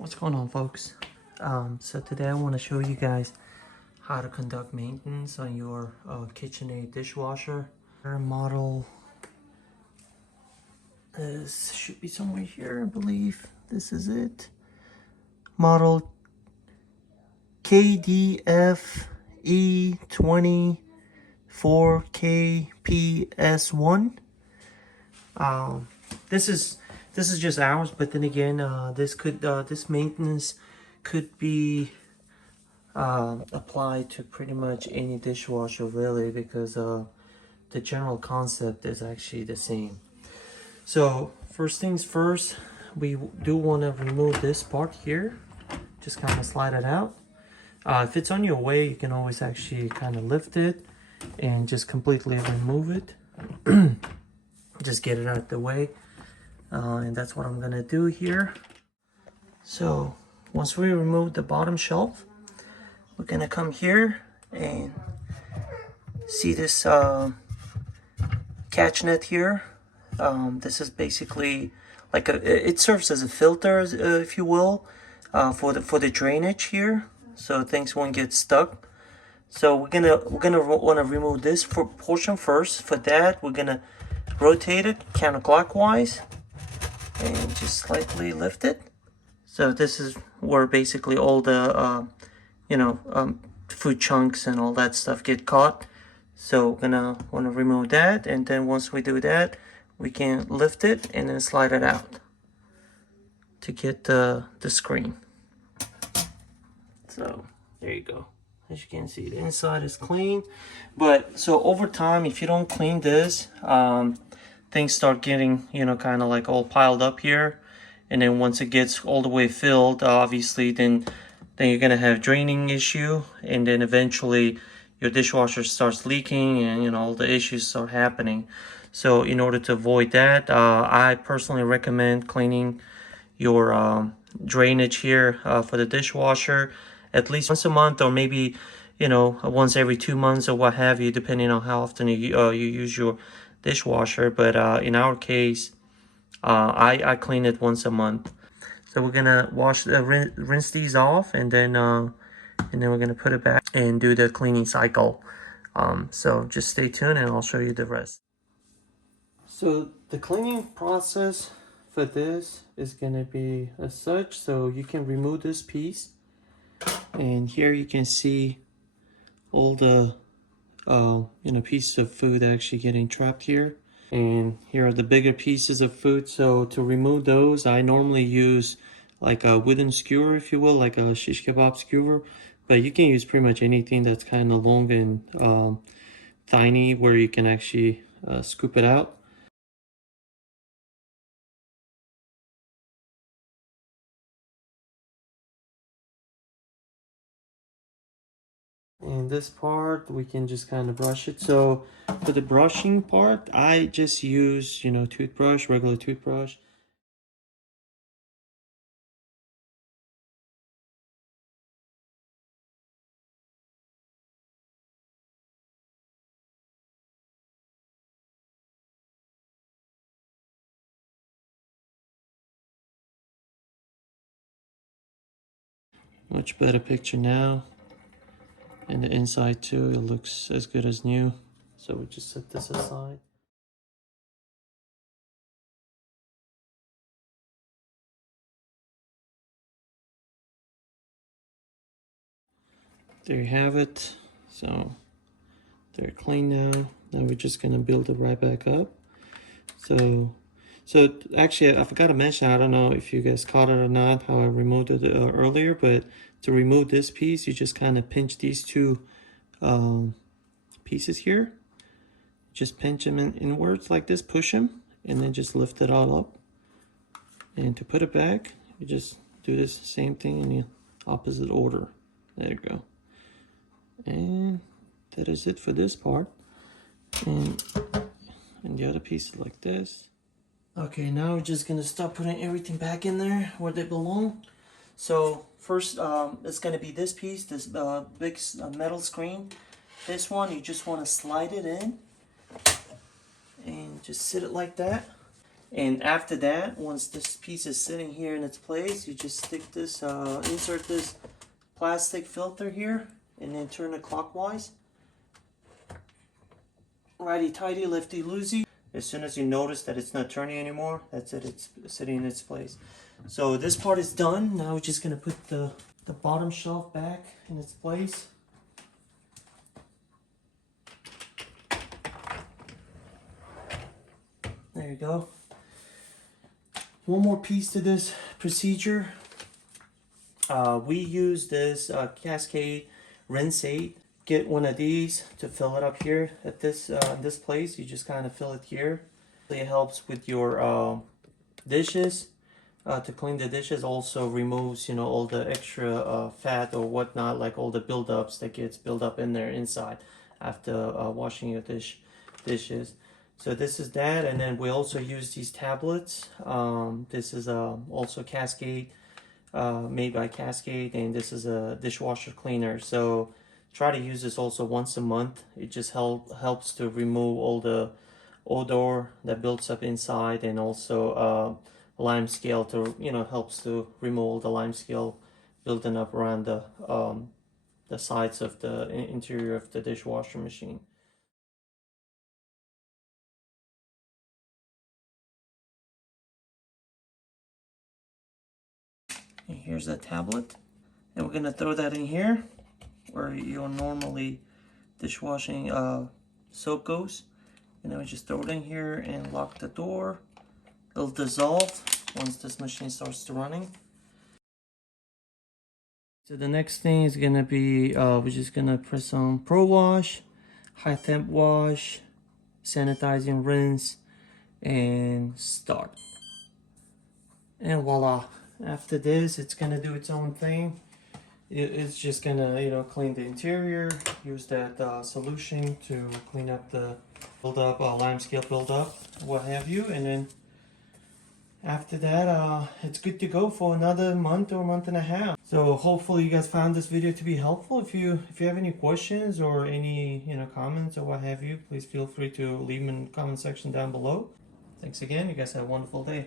What's going on, folks? So today I want to show you guys how to conduct maintenance on your KitchenAid dishwasher. Our model is should be somewhere here, I believe. This is it. Model KDFE24KPS1. This is just ours, but then again, this maintenance could be applied to pretty much any dishwasher, really, because the general concept is actually the same. So first things first, we do want to remove this part here. Just kind of slide it out. If it's on your way, you can always actually kind of lift it and just completely remove it. Just get it out of the way. And that's what I'm gonna do here. So once we remove the bottom shelf, we're gonna come here and see this catch net here. This is basically like it serves as a filter, if you will, for the drainage here, so things won't get stuck. So we're gonna want to remove this portion first. For that, we're gonna rotate it counterclockwise and just slightly lift it. So this is where basically all the food chunks and all that stuff get caught. So we're gonna want to remove that, and then once we do that, we can lift it and then slide it out to get the screen. So there you go. As you can see, the inside is clean, but so over time, if you don't clean this, things start getting, kind of like all piled up here. And then once it gets all the way filled, obviously, then you're gonna have draining issue, and then eventually your dishwasher starts leaking, and all the issues start happening. So in order to avoid that, I personally recommend cleaning your drainage here for the dishwasher at least once a month, or maybe once every 2 months or what have you, depending on how often you use your dishwasher. But in our case, I clean it once a month. So we're gonna rinse these off, and then we're gonna put it back and do the cleaning cycle. So just stay tuned and I'll show you the rest. So the cleaning process for this is gonna be as such. So you can remove this piece, and here you can see all the pieces of food actually getting trapped here. And here are the bigger pieces of food. So to remove those, I normally use like a wooden skewer, if you will, like a shish kebab skewer. But you can use pretty much anything that's kind of long and tiny, where you can actually scoop it out. And this part, we can just kind of brush it. So for the brushing part, I just use, toothbrush, regular toothbrush. Much better picture now. And the inside too, it looks as good as new. So we just set this aside. There you have it. So they're clean now. Now we're just gonna build it right back up. So actually, I forgot to mention, I don't know if you guys caught it or not, how I removed it earlier, but to remove this piece, you just kind of pinch these two pieces here. Just pinch them inwards like this, push them, and then just lift it all up. And to put it back, you just do this same thing in the opposite order. There you go. And that is it for this part. And the other pieces like this. Okay, now we're just gonna start putting everything back in there where they belong. So first, it's gonna be this piece, this big metal screen. This one, you just want to slide it in and just sit it like that. And after that, once this piece is sitting here in its place, you just stick this, insert this plastic filter here, and then turn it clockwise. Righty tighty, lefty loosey. As soon as you notice that it's not turning anymore, that's it, it's sitting in its place. So this part is done. Now we're just gonna put the bottom shelf back in its place. There you go. One more piece to this procedure. We use this KitchenAid rinse aid. Get one of these to fill it up here at this place. You just kind of fill it here. It helps with your dishes, to clean the dishes. Also removes, you know, all the extra fat or whatnot, like all the buildups that gets built up in there inside after washing your dishes. So this is that, and then we also use these tablets. This is also KitchenAid, made by KitchenAid, and this is a dishwasher cleaner. So try to use this also once a month. It just helps to remove all the odor that builds up inside, and also lime scale to, you know, helps to remove all the lime scale building up around the sides of the interior of the dishwasher machine. And here's the tablet, and we're gonna throw that in here where your normally dishwashing soap goes, and then we just throw it in here and lock the door. It'll dissolve once this machine starts to running. So the next thing is gonna be we're just gonna press on Pro Wash, high temp wash, sanitizing rinse, and start. And voila! After this, it's gonna do its own thing. It's just gonna, you know, clean the interior. Use that solution to clean up the buildup, lime scale buildup, what have you, and then after that, it's good to go for another month or month and a half. So hopefully you guys found this video to be helpful. If you have any questions or any, you know, comments or what have you, please feel free to leave them in the comment section down below. Thanks again. You guys have a wonderful day.